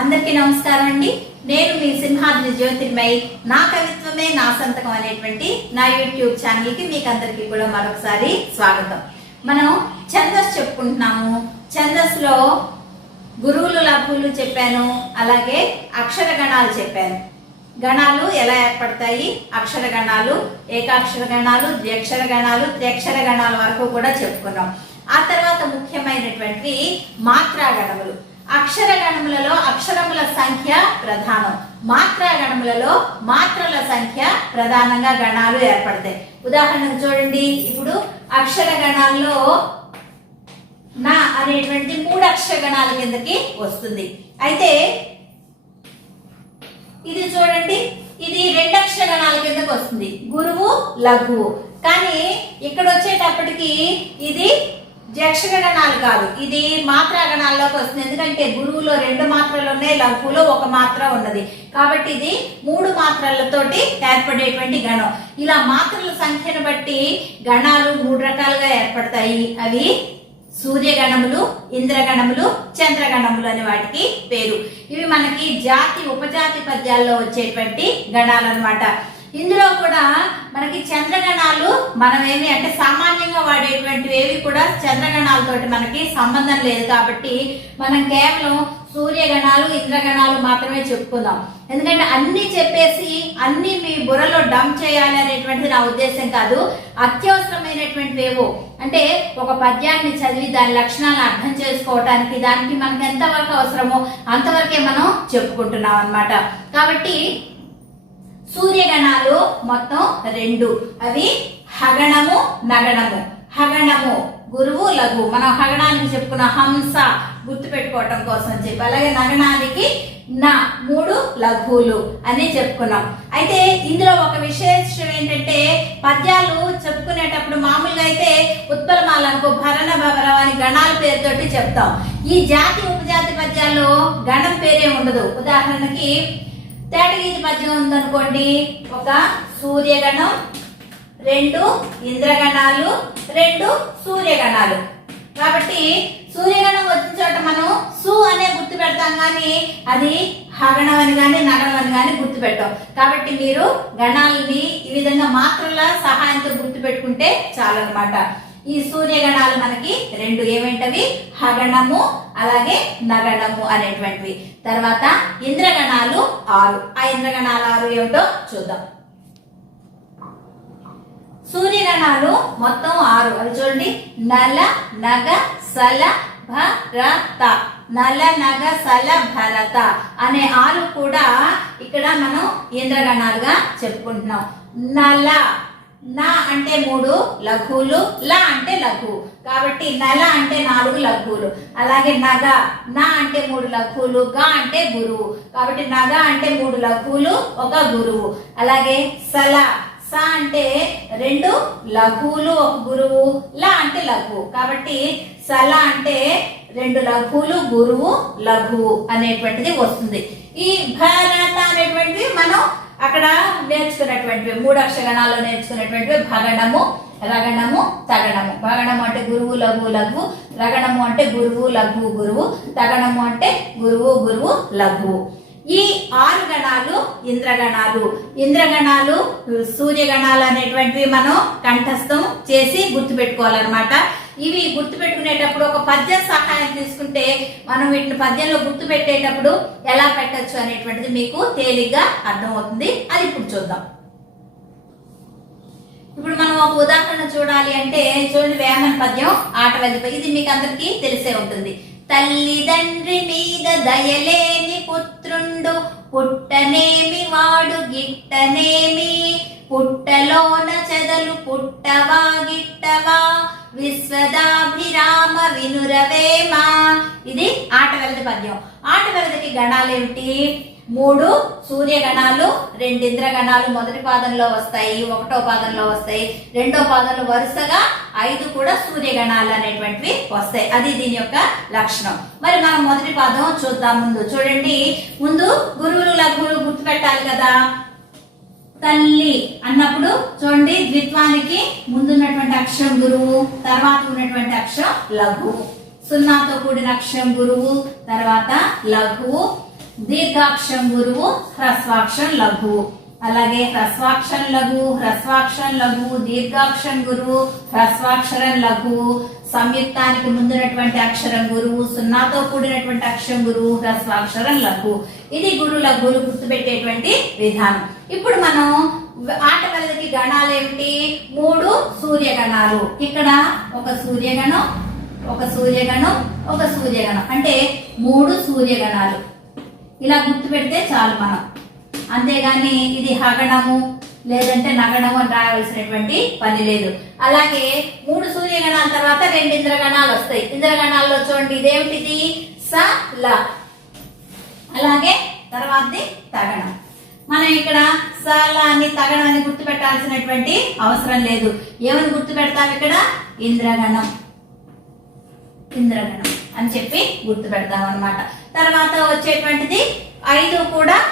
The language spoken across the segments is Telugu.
అందరికీ నమస్కారం అండి. నేను మీ సింహాద్రి జ్యోతిర్మయి. నా కవిత్వమే నా సంతకం అనేటువంటి నా యూట్యూబ్ ఛానల్కి మీకు అందరికీ కూడా మరొకసారి స్వాగతం. మనం ఛందస్ చెప్పుకుంటున్నాము. ఛందస్లో గురువులు లఘువులు చెప్పాను అలాగే అక్షర గణాలు చెప్పాను. గణాలు ఎలా ఏర్పడతాయి? అక్షర గణాలు ఏకాక్షర గణాలు ద్వ్యక్షర గణాలు త్రియక్షర గణాల వరకు కూడా చెప్పుకున్నాం. ఆ తర్వాత ముఖ్యమైనటువంటి మాత్రా గణములు అక్షర గణములలో అక్షరముల సంఖ్య ప్రధానం. మాత్రా గణములలో మాత్రల సంఖ్య ప్రధానంగా గణాలు ఏర్పడతాయి. ఉదాహరణకు చూడండి ఇప్పుడు అక్షర గణాల్లో నా అనేటువంటిది మూడు అక్షర గణాల కిందకి వస్తుంది. అయితే ఇది చూడండి ఇది రెండు అక్షర గణాల కిందకి వస్తుంది. గురువు లఘువు. కానీ ఇక్కడ వచ్చేటప్పటికి ఇది యక్షగణాలు కాదు. ఇది మాత్రా గణాల్లోకి వస్తుంది. ఎందుకంటే గురువులో రెండు మాత్రలు ఉన్నాయి లఘువులో ఒక మాత్ర ఉన్నది. కాబట్టి ఇది మూడు మాత్రలతోటి ఏర్పడేటువంటి గణం. ఇలా మాత్రల సంఖ్యను బట్టి గణాలు మూడు రకాలుగా ఏర్పడతాయి. అవి సూర్యగణములు ఇంద్రగణములు చంద్రగణములు అనే వాటికి పేరు. ఇవి మనకి జాతి ఉపజాతి పద్యాల్లో వచ్చేటువంటి గణాలు అన్నమాట ఇందులో కూడా మనకి చంద్రగణాలు మనం ఏమి అంటే సామాన్యంగా వాడేటువంటివి ఏవి కూడా చంద్రగణాలతోటి మనకి సంబంధం లేదు కాబట్టి మనం కేవలం సూర్యగణాలు ఇంద్రగణాలు మాత్రమే చెప్పుకుందాం. ఎందుకంటే అన్ని చెప్పేసి అన్ని మీ బుర్రలో డంప్ చేయాలి అనేటువంటిది నా ఉద్దేశం కాదు. అత్యవసరమైనటువంటివి ఏవో. అంటే ఒక పద్యాన్ని చదివి దాని లక్షణాలను అర్థం చేసుకోవటానికి దానికి మనకి ఎంతవరకు అవసరమో అంతవరకే మనం చెప్పుకుంటున్నాం అన్నమాట. కాబట్టి సూర్యగణాలు మొత్తం రెండు. అవి హగణము నగణము. హగణము గురువు లఘు. మనం హగణానికి చెప్పుకున్న హంస గుర్తు పెట్టుకోవటం కోసం చెప్పి. అలాగే నగణానికి నా మూడు లఘువులు అని చెప్పుకున్నాం. అయితే ఇందులో ఒక విశేషం ఏంటంటే పద్యాలు చెప్పుకునేటప్పుడు మామూలుగా అయితే ఉత్పలమాలకు భరణ భవరం అని గణాల పేరుతోటి చెప్తాం. ఈ జాతి ఉపజాతి పద్యాల్లో గణం పేరే ఉండదు. ఉదాహరణకి తేటగీతి మధ్య ఉందనుకోండి. ఒక సూర్యగణం రెండు ఇంద్రగణాలు రెండు సూర్యగణాలు. కాబట్టి సూర్యగణం వచ్చిన చోట మనం సు అనే గుర్తు పెడతాం కానీ అది హగణం అని కానీ నగణం అని కానీ గుర్తు పెట్టాం. కాబట్టి మీరు గణాలని ఈ విధంగా మాత్రల సహాయంతో గుర్తు పెట్టుకుంటే చాలన్నమాట. ఈ సూర్యగణాలు మనకి రెండు ఏమేంటవి? హగణము అలాగే నగణము అనేటువంటివి. తర్వాత ఇంద్రగణాలు ఆరు. ఆ ఇంద్రగణాలు ఆరు ఏమిటో చూద్దాం. సూర్యగణాలు మొత్తం ఆరు. అవి చూడండి. నల నగ సల భరత నల నగ సల భరత అనే ఆరు కూడా ఇక్కడ మనం ఇంద్రగణాలుగా చెప్పుకుంటున్నాం. నల నా అంటే మూడు లఘువులు ల అంటే లఘు కాబట్టి నల అంటే నాలుగు లఘువులు. అలాగే నగ నా అంటే మూడు లఘువులు గా అంటే గురువు. కాబట్టి నగ అంటే మూడు లఘువులు ఒక గురువు. అలాగే సల స అంటే రెండు లఘువులు ఒక గురువు. ల అంటే లఘువు. కాబట్టి సల అంటే రెండు లఘువులు గురువు లఘువు అనేటువంటిది వస్తుంది. ఈ భరత అనేటువంటిది మనం అక్కడ నేర్చుకున్నటువంటివి మూడు అక్షగణాల్లో నేర్చుకున్నటువంటివి భగణము రగణము తగణము. భగణము అంటే గురువు లఘువు లఘు. రగణము అంటే గురువు లఘువు గురువు. తగణము అంటే గురువు గురువు లఘువు ఈ ఆరు గణాలు ఇంద్రగణాలు. ఇంద్రగణాలు సూర్యగణాలు అనేటువంటివి మనం కంఠస్థం చేసి గుర్తుపెట్టుకోవాలన్నమాట. ఇవి గుర్తుపెట్టుకునేటప్పుడు ఒక పద్యం సహాయం తీసుకుంటే మనం వీటిని పద్యంలో గుర్తు పెట్టేటప్పుడు ఎలా పెట్టచ్చు అనేటువంటిది మీకు తేలిగ్గా అర్థమవుతుంది. అది ఇప్పుడు చూద్దాం. ఇప్పుడు మనం ఒక ఉదాహరణ చూడాలి అంటే చూడండి వేమన పద్యం ఆట వెదిపై ఇది మీకు అందరికీ తెలిసే ఉంటుంది. తల్లిదండ్రి మీద దయలేని పుత్రుండు పుట్టనేమి వాడు గిట్టనేమి పుట్టలోన చెదలు పుట్టవా గిట్టవా? విశ్వదాభిరామ వినురవేమా ఇది ఆట వెలది పద్యం. ఆట వెలదికి గణాలు ఏమిటి? మూడు సూర్యగణాలు రెండు ఇంద్రగణాలు మొదటి పాదంలో వస్తాయి ఒకటో పాదంలో వస్తాయి రెండో పాదంలో వరుసగా ఐదు కూడా సూర్యగణాలు అనేటువంటివి వస్తాయి. అది దీని యొక్క లక్షణం. మరి మనం మొదటి పాదం చూద్దాం ముందు. చూడండి ముందు గురువులు లఘువులు గుర్తుపెట్టాలి కదా. తల్లి అన్నప్పుడు చూడండి ద్విత్వానికి ముందున్నటువంటి అక్షరం గురువు తర్వాత ఉన్నటువంటి అక్షరం లఘువు. సున్నాతో కూడిన అక్షరం గురువు తర్వాత లఘువు. దీర్ఘాక్షం గురువు హ్రస్వాక్షం లఘువు. అలాగే హ్రస్వాక్షం లఘు హ్రస్వాక్షం లఘు దీర్ఘాక్షం గురువు హ్రస్వాక్షరం లఘువు. సంయుక్తానికి ముందున్నటువంటి అక్షరం గురువు సున్నాతో కూడినటువంటి అక్షరం గురువు హ్రస్వాక్షరం లఘు. ఇది గురు లఘువులు గుర్తుపెట్టేటువంటి విధానం. ఇప్పుడు మనం ఆట వలదకి గణాలు ఏమిటి? మూడు సూర్యగణాలు. ఇక్కడ ఒక సూర్యగణం ఒక సూర్యగణం ఒక సూర్యగణం. అంటే మూడు సూర్యగణాలు. ఇలా గుర్తు పెడితే చాలు మనం. అంతేగాని ఇది హగణము లేదంటే నగణము అని రాయవలసినటువంటి పని లేదు. అలాగే మూడు సూర్యగణాల తర్వాత రెండు ఇంద్రగణాలు వస్తాయి. ఇంద్రగణాల్లో చూడండి ఇదేమిటిది? స ల. అలాగే తర్వాతది తగణం. మనం ఇక్కడ సలాన్ని తగణాన్ని గుర్తు పెట్టాల్సినటువంటి అవసరం లేదు. ఏమని గుర్తు పెడతాం ఇక్కడ? ఇంద్రగణం. ఇంద్రగణం అని చెప్పి గుర్తు పెడతాం అనమాట తర్వాత వచ్చేటువంటిది ఐదు కూడా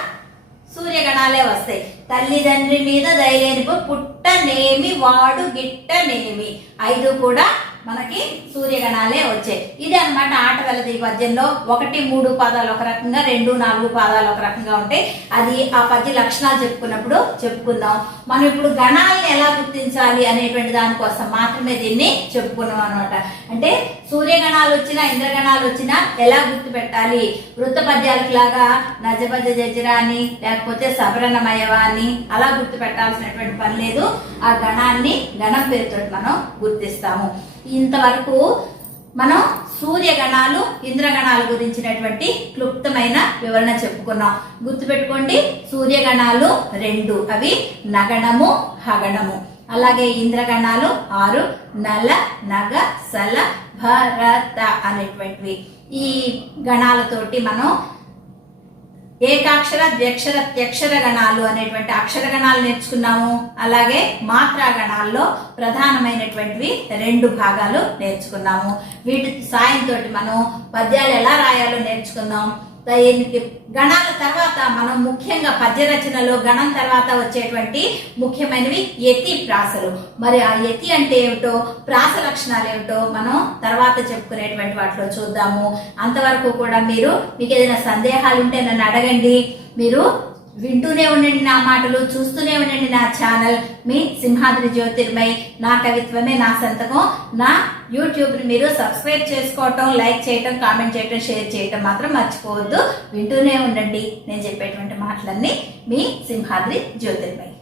సూర్యగణాలే వస్తాయి. తల్లిదండ్రి మీద ధైర్యానిపు పుట్టనేమి వాడు గిట్టనేమి. ఐదు కూడా మనకి సూర్యగణాలే వచ్చాయి. ఇది అన్నమాట ఆట వెలది పద్యంలో. ఒకటి మూడు పాదాలు ఒక రకంగా రెండు నాలుగు పాదాలు ఒక రకంగా ఉంటాయి. అది ఆ పద్య లక్షణాలు చెప్పుకున్నప్పుడు చెప్పుకుందాం. మనం ఇప్పుడు గణాలను ఎలా గుర్తించాలి అనేటువంటి దానికోసం మాత్రమే దీన్ని చెప్పుకున్నాం అనమాట అంటే సూర్యగణాలు వచ్చినా ఇంద్రగణాలు వచ్చినా ఎలా గుర్తు పెట్టాలి వృత్త పద్యాలకు లాగా నజపద్య జజరాని లేకపోతే సబరణమయవా అని అలా గుర్తు పెట్టాల్సినటువంటి పని లేదు. ఆ గణాన్ని గణం పేరుతో మనం గుర్తిస్తాము. ఇంతవరకు మనం సూర్యగణాలు ఇంద్రగణాల గురించినటువంటి క్లుప్తమైన వివరణ చెప్పుకున్నాం. గుర్తుపెట్టుకోండి సూర్యగణాలు రెండు. అవి నగణము హగణము. అలాగే ఇంద్రగణాలు ఆరు నల నగ సల భరత అనేటువంటివి. ఈ గణాలతోటి మనం ఏకాక్షర ద్యక్షర త్యక్షర గణాలు అనేటువంటి అక్షర గణాలు నేర్చుకున్నాము. అలాగే మాత్రా గణాల్లో ప్రధానమైనటువంటివి రెండు భాగాలు నేర్చుకున్నాము. వీటి సాయంతో మనం పద్యాలు ఎలా రాయాలో నేర్చుకుందాం. గణాల తర్వాత మనం ముఖ్యంగా పద్య రచనలో గణం తర్వాత వచ్చేటువంటి ముఖ్యమైనవి యతి ప్రాసలు. మరి ఆ యతి అంటే ఏమిటో ప్రాస లక్షణాలు ఏమిటో మనం తర్వాత చెప్పుకునేటువంటి వాటిలో చూద్దాము. అంతవరకు కూడా మీరు మీకు ఏదైనా సందేహాలు ఉంటే నన్ను అడగండి. మీరు వింటూనే ఉండండి నా మాటలు చూస్తూనే ఉండండి నా ఛానల్. మీ సింహాద్రి జ్యోతిర్మయ్. నా కవిత్వమే నా సంతకం. నా యూట్యూబ్ని మీరు సబ్స్క్రైబ్ చేసుకోవటం లైక్ చేయటం కామెంట్ చేయటం షేర్ చేయటం మాత్రం మర్చిపోవద్దు. వింటూనే ఉండండి. నేను చెప్పేటువంటి మాటలన్నీ మీ సింహాద్రి జ్యోతిర్మయ్.